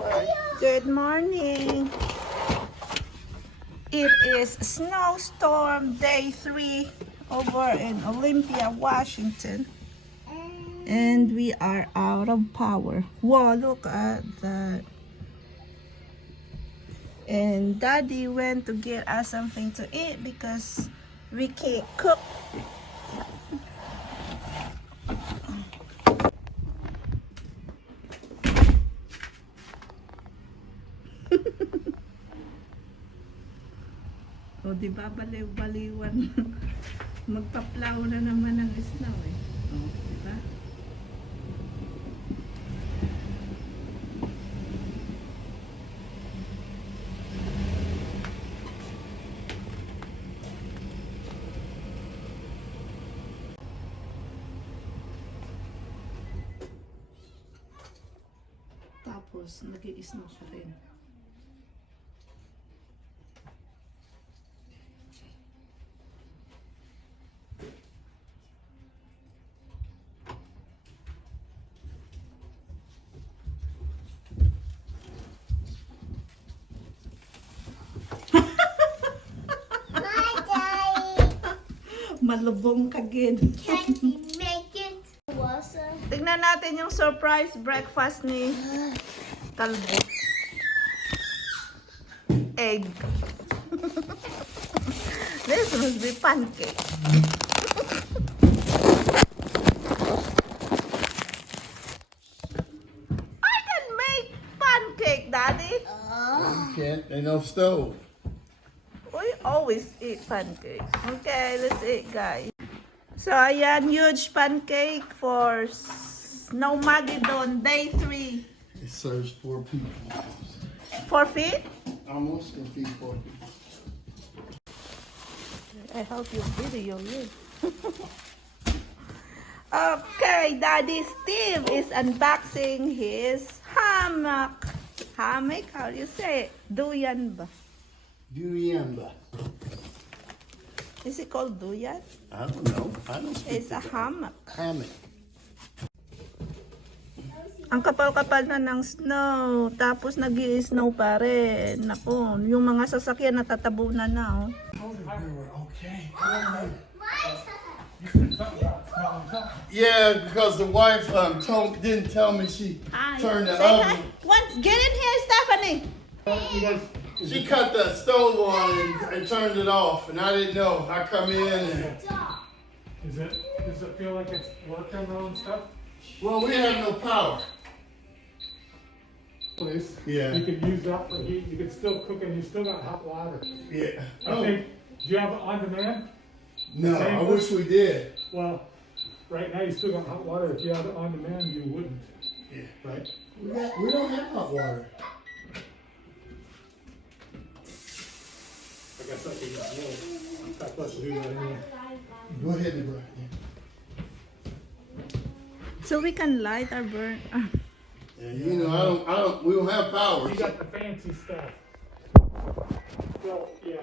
Good morning. It is Snowstorm Day 3 over in Olympia, Washington. And we are out of power. Whoa, look at that. And Daddy went to get us something to eat because we can't cook. O, diba baliw-baliwan? Magpaplaw na naman ang snow eh. O, diba? Tapos, nag-i-snow pa rin. Malubong ka gid. Can we make it? Tignan natin yung surprise breakfast ni Kalbo. Egg. This must be pancake. I can make pancake, Daddy. You can't, ain't no stove. We always eat pancake. Okay, let's eat, guys. So, ayan, huge pancake for Snowmageddon Day 3. It serves 4 people. 4 feet? Almost can feed 4 people. I hope you video you. Okay, Daddy Steve is unboxing his hammock. Hammock? How do you say it? Duyan ba? Duriamba. Is it called duyan? I don't know. I don't speak It's a hammock. hammock. Ang kapal-kapal na ng snow. Tapos nag-i-snow pa rin. Naku, yung mga sasakyan natatabunan na. Oh. Okay. Yeah, because the wife didn't tell me she turned the Say hi. oven. Once, get in here, Stephanie. She cut the stove on and turned it off, and I didn't know. I come in and Does it feel like it's working though and stuff? well, we have no power. Place. Yeah. You could use that for heat. You could still cook and you still got hot water. Yeah. I think. Do you have it on demand? No, I wish we did. Well, right now you still got hot water. If you had it on demand, you wouldn't. Yeah. Right? We don't have hot water. I guess I could just roll. That's what to do that anyway. Go ahead, Deborah. So we can light our burn. Yeah, you know, we don't have power. You got the fancy stuff. Well, yeah.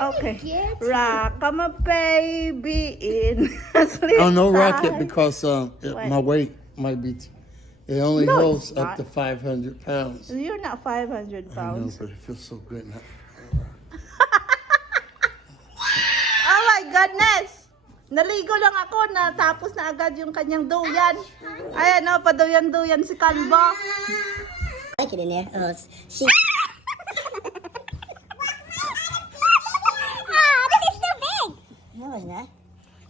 Okay. Rock, I'm a baby in sleep. Oh, no time. rocket because my weight might be. It only No, holds it's up not. to 500 pounds. You're not 500 I know, pounds. but it feels so good now. Oh my goodness! Naligo lang ako na tapos na agad yung kanyang duyan. Ayan o, paduyan-duyan si Kalbo. Like it in there. Oh, she. This is too big. No, it's not.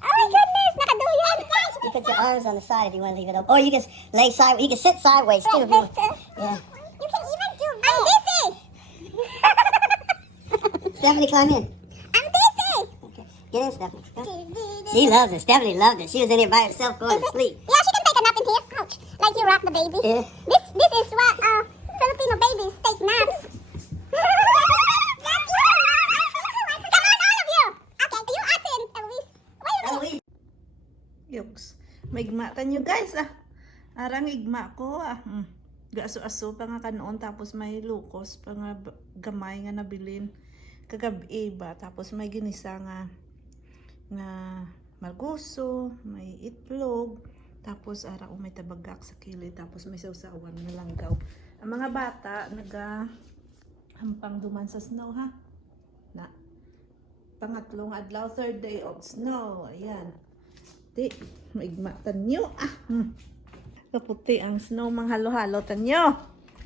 Oh my goodness, nakaduyan. You put your arms on the side if you want to leave it open. Or you can lay sideways. You can sit sideways too. If you want. Yeah. You can even do this. I'm busy. Stephanie, climb in. I'm busy. Okay. Get in, Stephanie. She loves it. Stephanie loved it. She was in here by herself going to sleep. Yeah, she can take a nap in here. Ouch. Like you rock the baby. Yeah. This is what Filipino babies take naps. Come on, all of you. Okay, you Ate and Eloise. Wait a minute. Yuks. Maigma ka nyo guys ah. Arang igma ko ah. Gaso-aso pa nga kanoon tapos may lukos pa nga gamay nga nabilin. Kagabi ba tapos may ginisa nga na malguso, may itlog, Tapos ara may tabagak sa kilid. Tapos may sausawan na langgaw. Ang mga bata hampang duman sa snow ha. Na pangatlong adlaw, third day of snow. Ayan. Di, maigmatan nyo. Kaputi ang snow, mga halo-halo tanyo.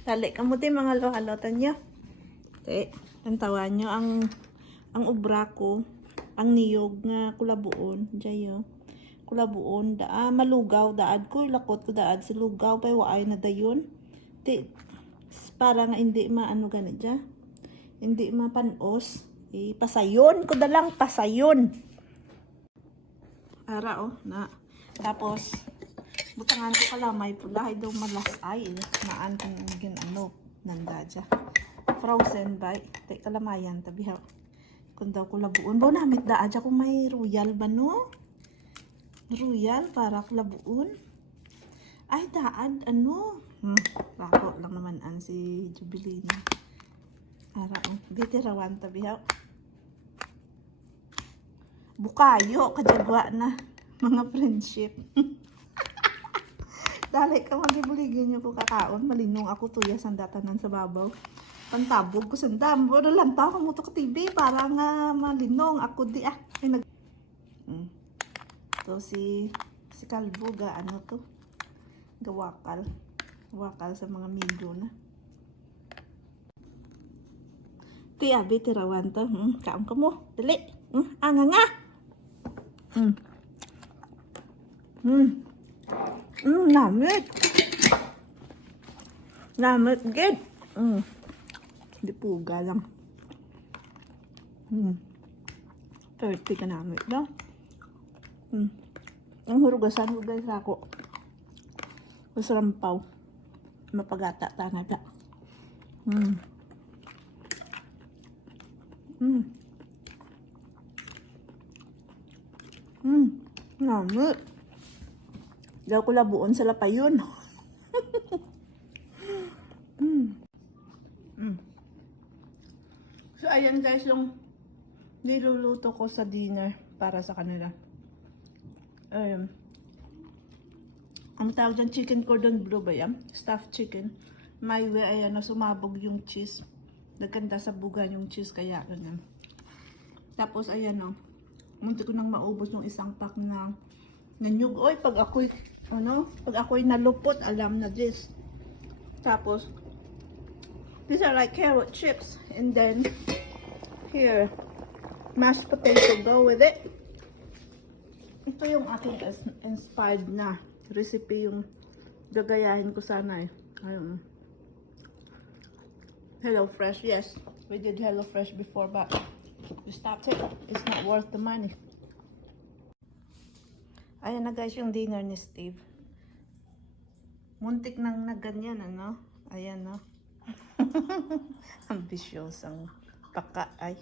Dali kamuti mga halo-halo tanyo. Di, tantawan nyo ang ubra ko, ang niyog nga kulabuon. Diyo. Kulabuon, malugaw, daad ko, lakot ko daad si lugaw, pay waay na dayon. Di, para nga hindi maano ganit dya. Hindi mapanos. Pasayon ko dalang pasayon. Ara na. Tapos butangan ko kalamay pula ay daw malasay naan kung ginano nanda dya. Frozen by tay kalamayan tabi ha. Kun daw ko labuon bo namit daa dya kung may royal ba no? Royal para labuon. Ay daad ano? Rako lang naman an si Jubilina. Ara bitirawan tabi ha. Bukayo, kajagwa na. Mga friendship. Dali ka magibuligyan nyo ko kakaon. Malinong ako tuya sa datanan sa babaw. Pantabog ko sa dambo. Lang tao kung muto ka TV. Para nga malinong ako di So si Kalbo ano to? Gawakal. Wakal sa mga medyo na. Tiabi tirawan to. Kaon ka mo. Dali. Anga nga. Lamit. Lamit, good. Di puga lang. 30 ka namit, no? Ang hurugasan ko guys ako. Masarampaw. Mapagata tanay ka. Lamit. Daw ko labuon sa lapayon. So, ayan guys, yung niluluto ko sa dinner para sa kanila. Ang tawag dyan, chicken cordon bleu ba yan? Stuffed chicken. May way, ayan, sumabog yung cheese. Nagkanda sa bugan yung cheese, kaya ganyan. Tapos, ayan o. Munti ko nang maubos yung isang pack na nanyug. Oy, pag ako'y nalupot, alam na this. Tapos, these are like carrot chips. And then, here, mashed potato, go with it. Ito yung aking inspired na recipe, yung gagayahin ko sana eh. Ayun. Hello Fresh, yes. We did Hello Fresh before, but we stopped it. It's not worth the money. Ayan na guys yung dinner ni Steve. Muntik nang naganyan, ano? Ayan, no? Ambitious ang paka ay.